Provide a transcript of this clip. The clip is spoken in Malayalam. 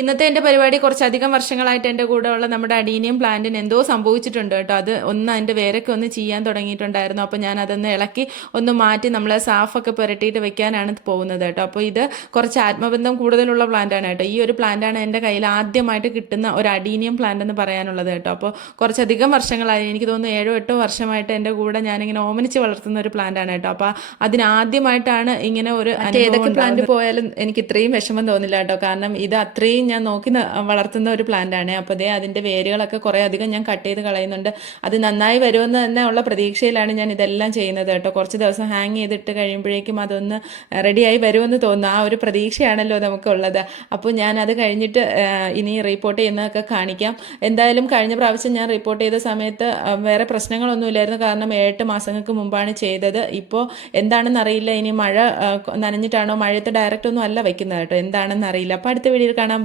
ഇന്നത്തെ എൻ്റെ പരിപാടി കുറച്ചധികം വർഷങ്ങളായിട്ട് എൻ്റെ കൂടെ ഉള്ള നമ്മുടെ അഡീനിയം പ്ലാന്റിന് എന്തോ സംഭവിച്ചിട്ടുണ്ട് കേട്ടോ. അത് ഒന്ന് അതിൻ്റെ വേരൊക്കെ ഒന്ന് ചെയ്യാൻ തുടങ്ങിയിട്ടുണ്ടായിരുന്നു. അപ്പോൾ ഞാൻ അതൊന്ന് ഇളക്കി ഒന്ന് മാറ്റി നമ്മൾ സാഫൊക്കെ പുരട്ടിയിട്ട് വെക്കാനാണ് പോകുന്നത് കേട്ടോ. അപ്പോൾ ഇത് കുറച്ച് ആത്മബന്ധം കൂടുതലുള്ള പ്ലാന്റാണ് കേട്ടോ. ഈ ഒരു പ്ലാന്റാണ് എൻ്റെ കയ്യിൽ ആദ്യമായിട്ട് കിട്ടുന്ന ഒരു അഡീനിയം പ്ലാന്റ് എന്ന് പറയാനുള്ളത് കേട്ടോ. അപ്പോൾ കുറച്ചധികം വർഷങ്ങളായി, എനിക്ക് തോന്നുന്നു 7-8 വർഷമായിട്ട് എൻ്റെ കൂടെ ഞാനിങ്ങനെ ഓമനിച്ച് വളർത്തുന്ന ഒരു പ്ലാന്റാണ് കേട്ടോ. അപ്പോൾ അതിനാദ്യമായിട്ടാണ് ഇങ്ങനെ ഒരു ഏതൊക്കെ പ്ലാന്റ് പോയാലും എനിക്ക് ഇത്രയും വിഷമം തോന്നില്ല കേട്ടോ. കാരണം ഇത് അത്രയും ഞാൻ നോക്കി വളർത്തുന്ന ഒരു പ്ലാന്റ് ആണ്. അപ്പോൾ അതേ അതിൻ്റെ വേരുകളൊക്കെ കുറേ അധികം ഞാൻ കട്ട് ചെയ്ത് കളയുന്നുണ്ട്. അത് നന്നായി വരുമെന്ന് തന്നെ ഉള്ള പ്രതീക്ഷയിലാണ് ഞാൻ ഇതെല്ലാം ചെയ്യുന്നത് കേട്ടോ. കുറച്ച് ദിവസം ഹാങ് ചെയ്തിട്ട് കഴിയുമ്പോഴേക്കും അതൊന്ന് റെഡിയായി വരുമെന്ന് തോന്നുന്നു. ആ ഒരു പ്രതീക്ഷയാണല്ലോ നമുക്കുള്ളത്. അപ്പോൾ ഞാൻ അത് കഴിഞ്ഞിട്ട് ഇനി റിപ്പോർട്ട് ചെയ്യുന്നതൊക്കെ കാണിക്കാം. എന്തായാലും കഴിഞ്ഞ പ്രാവശ്യം ഞാൻ റിപ്പോർട്ട് ചെയ്ത സമയത്ത് വേറെ പ്രശ്നങ്ങളൊന്നുമില്ലായിരുന്നു. കാരണം 7-8 മാസങ്ങൾക്ക് മുമ്പാണ് ചെയ്തത്. ഇപ്പോൾ എന്താണെന്ന് അറിയില്ല, ഇനി മഴ നനഞ്ഞിട്ടാണോ, മഴയത്ത് ഡയറക്റ്റ് ഒന്നും അല്ല വയ്ക്കുന്നത് കേട്ടോ, എന്താണെന്ന് അറിയില്ല. അപ്പോൾ അടുത്ത വീഡിയോയിൽ കാണാം.